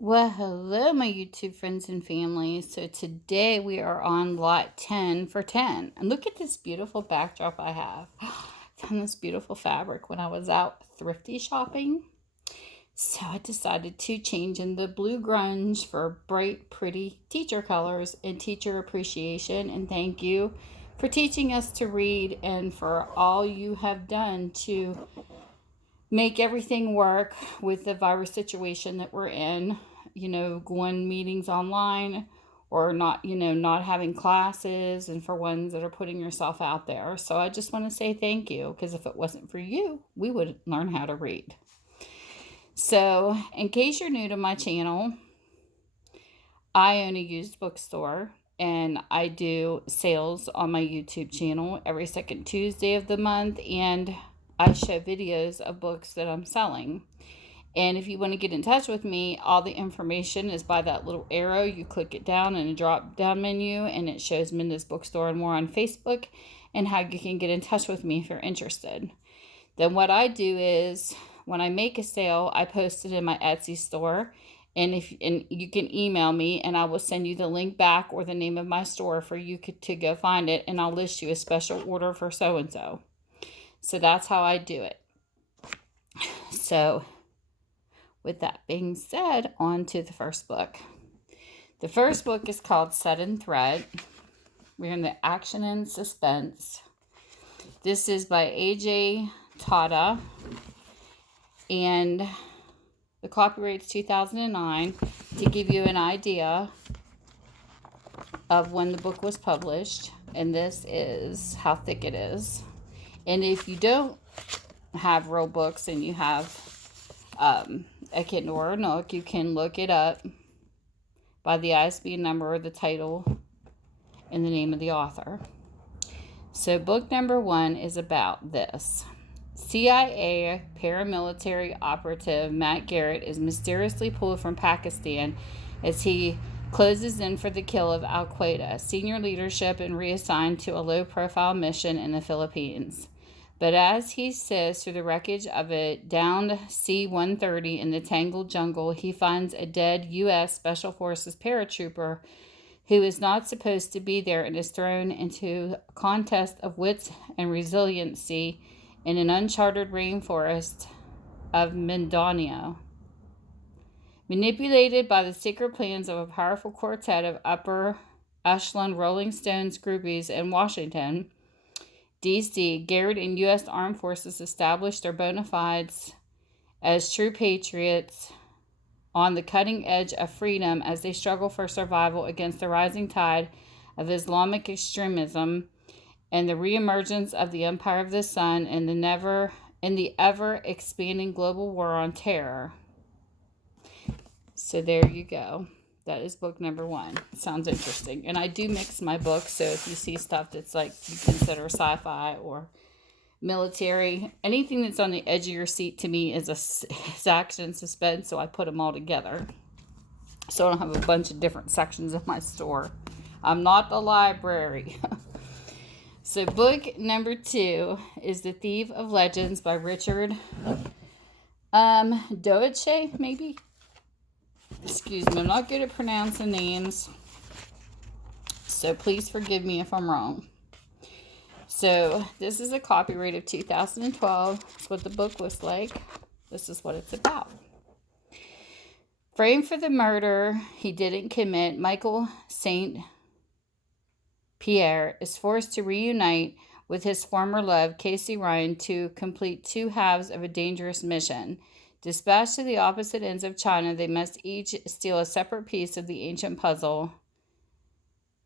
Well, hello, my YouTube friends and family. So today we are on lot 10 for 10. And look at this beautiful backdrop I have. Found this beautiful fabric when I was out thrifty shopping. So I decided to change in the blue grunge for bright, pretty teacher colors and teacher appreciation. And thank you for teaching us to read and for all you have done to make everything work with the virus situation that we're in, going meetings online or not, not having classes, and for ones that are putting yourself out there. So I just want to say thank you, because if it wasn't for you, we would learn how to read. So, in case you're new to my channel, I own a used bookstore and I do sales on my YouTube channel every second Tuesday of the month, and I show videos of books that I'm selling. And if you want to get in touch with me, all the information is by that little arrow. You click it down in a drop down menu and it shows Minda's Bookstore and more on Facebook and how you can get in touch with me if you're interested. Then what I do is when I make a sale, I post it in my Etsy store. And you can email me and I will send you the link back or the name of my store for you to go find it, and I'll list you a special order for so and so. So that's how I do it. So with that being said, on to the first book. The first book is called Set and Thread. We're in the Action and Suspense. This is by A.J. Tata, and the copyright's 2009, to give you an idea of when the book was published. And this is how thick it is. And if you don't have real books and you have a Kindle or a Nook, you can look it up by the ISBN number or the title and the name of the author. So book number 1 is about this. CIA paramilitary operative Matt Garrett is mysteriously pulled from Pakistan as he closes in for the kill of Al Qaeda senior leadership and reassigned to a low-profile mission in the Philippines. But as he sifts through the wreckage of a downed C-130 in the tangled jungle, he finds a dead U.S. Special Forces paratrooper who is not supposed to be there and is thrown into a contest of wits and resiliency in an uncharted rainforest of Mindanao. Manipulated by the secret plans of a powerful quartet of upper echelon Rolling Stones groupies in Washington, D.C., Garrett and U.S. Armed Forces established their bona fides as true patriots on the cutting edge of freedom as they struggle for survival against the rising tide of Islamic extremism and the reemergence of the Empire of the Sun and the ever expanding global war on terror. So there you go. That is book number 1. Sounds interesting. And I do mix my books, so if you see stuff that's like you consider sci-fi or military, anything that's on the edge of your seat to me is action suspense, so I put them all together. So I don't have a bunch of different sections of my store. I'm not the library. So book number 2 is The Thief of Legends by Richard Doetsch, maybe? Excuse me, I'm not good at pronouncing names, so please forgive me if I'm wrong. So this is a copyright of 2012. That's what the book looks like. This is what it's about. Framed for the murder he didn't commit, Michael St. Pierre is forced to reunite with his former love, Casey Ryan, to complete 2 halves of a dangerous mission. Dispatched to the opposite ends of China, they must each steal a separate piece of the ancient puzzle,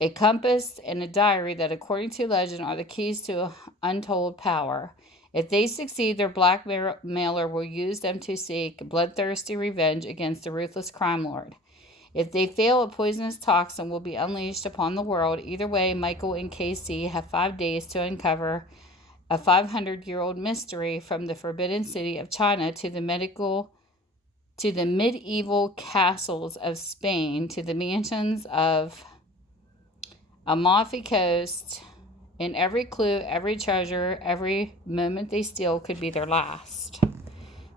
a compass and a diary that, according to legend, are the keys to untold power. If they succeed, their blackmailer will use them to seek bloodthirsty revenge against the ruthless crime lord. If they fail, a poisonous toxin will be unleashed upon the world. Either way, Michael and Casey have 5 days to uncover a 500-year-old mystery, from the forbidden city of China to the medieval castles of Spain to the mansions of Amalfi Coast. And every clue, every treasure, every moment they steal could be their last.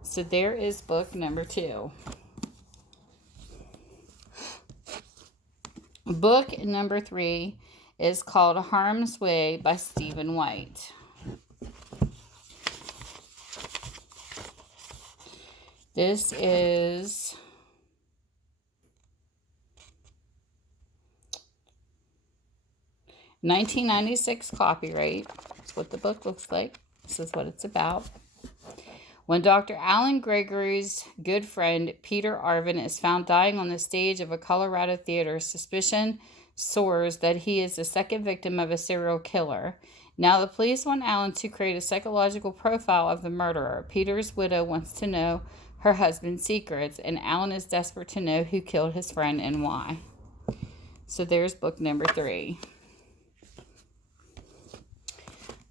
So there is book number 2. Book number 3 is called Harm's Way by Stephen White. This is $1996 copyright. That's what the book looks like. This is what it's about. When Dr. Alan Gregory's good friend Peter Arvin is found dying on the stage of a Colorado theater, suspicion soars that he is the second victim of a serial killer. Now the police want Alan to create a psychological profile of the murderer. Peter's widow wants to know her husband's secrets, and Alan is desperate to know who killed his friend and why. So there's book number 3.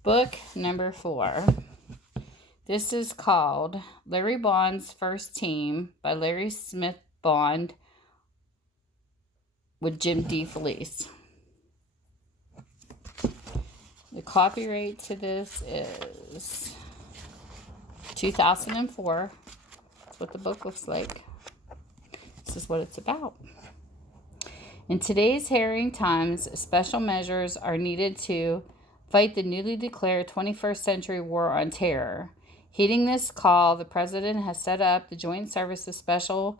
Book number 4. This is called Larry Bond's First Team by Larry Smith Bond with Jim DeFelice. The copyright to this is 2004. That's what the book looks like. This is what it's about. In today's harrowing times, special measures are needed to fight the newly declared 21st century war on terror. Heeding this call, the President has set up the Joint Services Special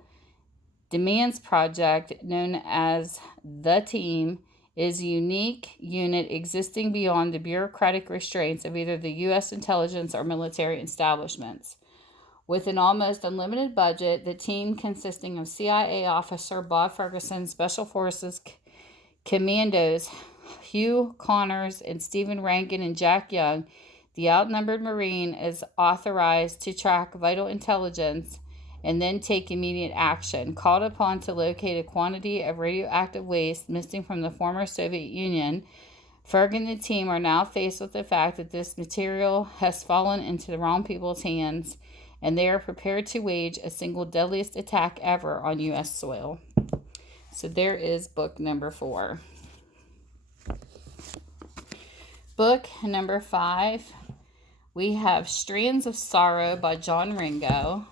Demands Project, known as The Team. Is a unique unit existing beyond the bureaucratic restraints of either the U.S. intelligence or military establishments. With an almost unlimited budget, the team, consisting of CIA officer Bob Ferguson, Special Forces Commandos Hugh Connors, and Stephen Rankin and Jack Young, the outnumbered Marine, is authorized to track vital intelligence and then take immediate action. Called upon to locate a quantity of radioactive waste missing from the former Soviet Union, Ferg and the team are now faced with the fact that this material has fallen into the wrong people's hands, and they are prepared to wage a single deadliest attack ever on U.S. soil. So there is book number 4. Book number 5, we have Strands of Sorrow by John Ringo.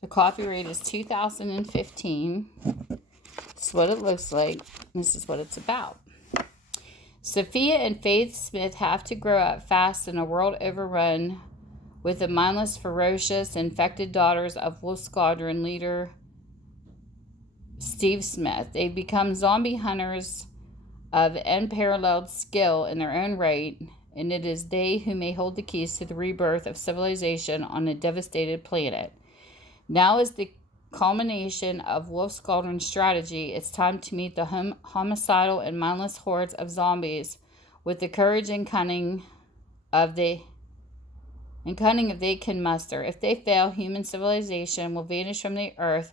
The copyright is 2015. This is what it looks like. This is what it's about. Sophia and Faith Smith have to grow up fast in a world overrun with the mindless, ferocious, infected daughters of Wolf Squadron leader Steve Smith. They become zombie hunters of unparalleled skill in their own right, and it is they who may hold the keys to the rebirth of civilization on a devastated planet. Now is the culmination of Wolf Squadron's strategy. It's time to meet the homicidal and mindless hordes of zombies with the courage and cunning if they can muster. If they fail, human civilization will vanish from the earth.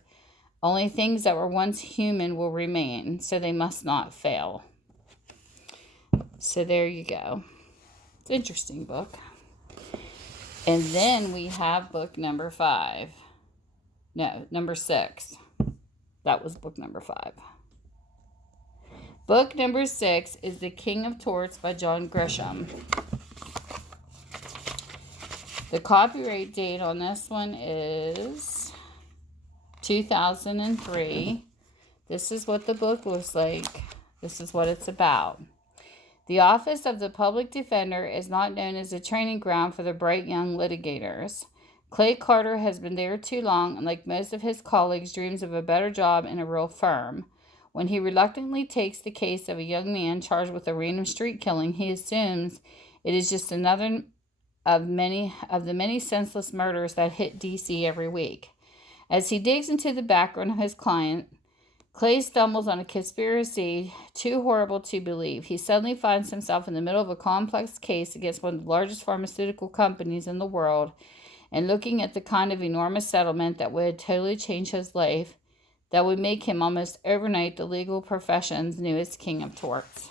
Only things that were once human will remain, so they must not fail. So there you go. It's an interesting book. And then we have book number 5. No, number 6. That was book number 5. Book number 6 is The King of Torts by John Grisham. The copyright date on this one is 2003. This is what the book looks like. This is what it's about. The office of the public defender is not known as a training ground for the bright young litigators. Clay Carter has been there too long, and like most of his colleagues, dreams of a better job in a real firm. When he reluctantly takes the case of a young man charged with a random street killing, he assumes it is just another of the many senseless murders that hit D.C. every week. As he digs into the background of his client, Clay stumbles on a conspiracy too horrible to believe. He suddenly finds himself in the middle of a complex case against one of the largest pharmaceutical companies in the world, and looking at the kind of enormous settlement that would totally change his life, that would make him almost overnight the legal profession's newest king of torts.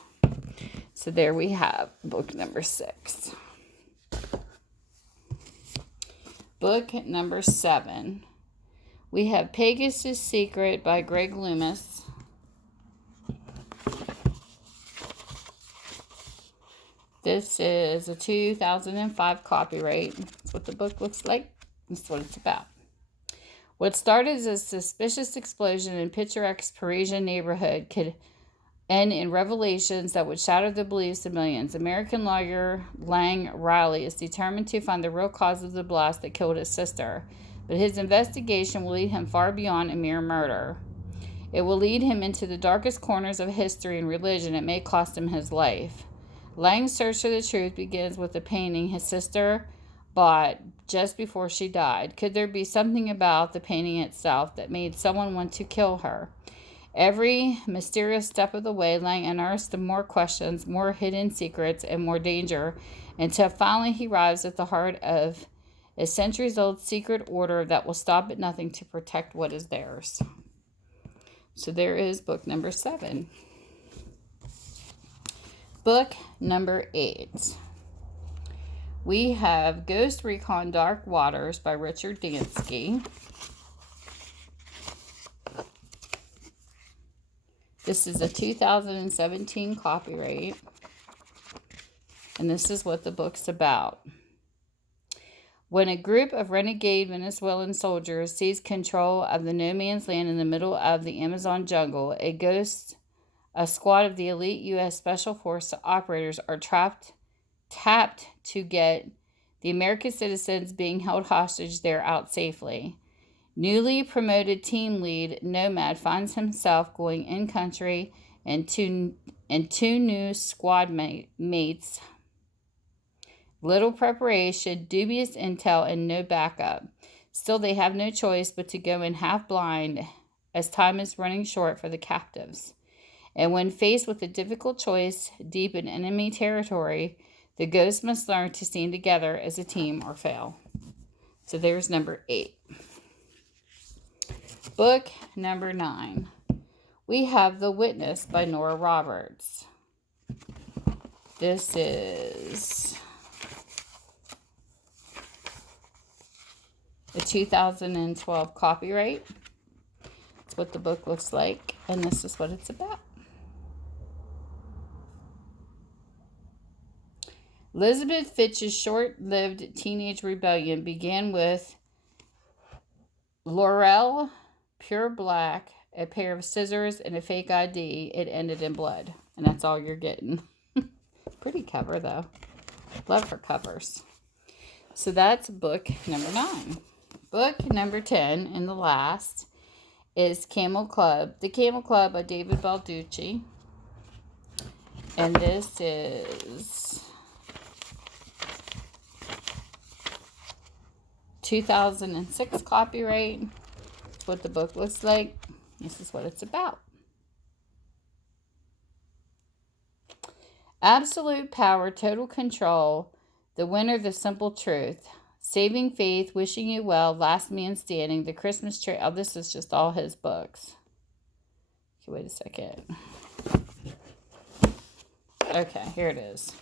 So there we have book number 6. Book number 7. We have Pegasus Secret by Gregg Loomis. This is a 2005 copyright. That's what the book looks like. That's what it's about. What started as a suspicious explosion in picturesque Parisian neighborhood could end in revelations that would shatter the beliefs of millions. American lawyer Lang Riley is determined to find the real cause of the blast that killed his sister, but his investigation will lead him far beyond a mere murder. It will lead him into the darkest corners of history and religion. It may cost him his life. Lang's search for the truth begins with a painting his sister bought just before she died. Could there be something about the painting itself that made someone want to kill her? Every mysterious step of the way, Lang unearths more questions, more hidden secrets, and more danger, until finally he arrives at the heart of a centuries-old secret order that will stop at nothing to protect what is theirs. So there is book number 7. Book number 8. We have Ghost Recon Dark Waters by Richard Dansky. This is a 2017 copyright. And this is what the book's about. When a group of renegade Venezuelan soldiers seize control of the no man's land in the middle of the Amazon jungle, a squad of the elite U.S. Special Forces operators are tapped to get the American citizens being held hostage there out safely. Newly promoted team lead Nomad finds himself going in country and two new squad mates. Little preparation, dubious intel, and no backup. Still, they have no choice but to go in half blind as time is running short for the captives. And when faced with a difficult choice deep in enemy territory, the ghosts must learn to stand together as a team or fail. So there's number 8. Book number 9. We have The Witness by Nora Roberts. This is a 2012 copyright. That's what the book looks like, and this is what it's about. Elizabeth Fitch's short-lived teenage rebellion began with Laurel, pure black, a pair of scissors, and a fake ID. It ended in blood, and that's all you're getting. Pretty cover, though. Love her covers. So that's book number 9. Book number 10, and the last, is Camel Club. The Camel Club by David Baldacci. And this is 2006 copyright. That's what the book looks like. This is what it's about. Absolute power, total control, the winner, the simple truth. Saving faith, wishing you well, last man standing, the Christmas tree. Oh, this is just all his books. Okay, wait a second. Okay, here it is.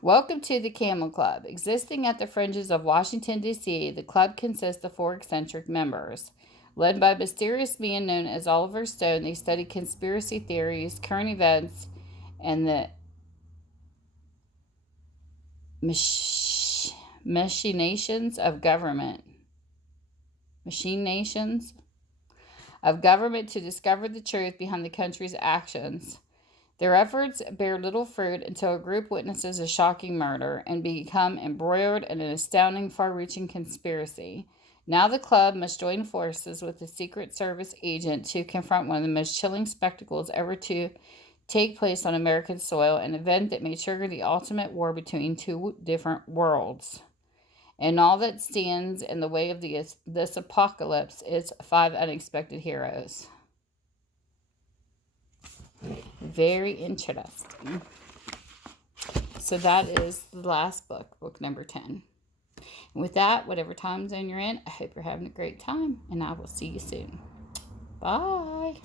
Welcome to the Camel Club. Existing at the fringes of Washington, D.C., the club consists of 4 eccentric members. Led by a mysterious man known as Oliver Stone, they study conspiracy theories, current events, and the machinations of government to discover the truth behind the country's actions. Their efforts bear little fruit until a group witnesses a shocking murder and become embroiled in an astounding, far-reaching conspiracy. Now the club must join forces with a Secret Service agent to confront one of the most chilling spectacles ever to take place on American soil, an event that may trigger the ultimate war between 2 different worlds. And all that stands in the way of this apocalypse is 5 unexpected heroes. Very interesting. So that is the last book, book number 10. And with that, whatever time zone you're in, I hope you're having a great time, and I will see you soon. Bye.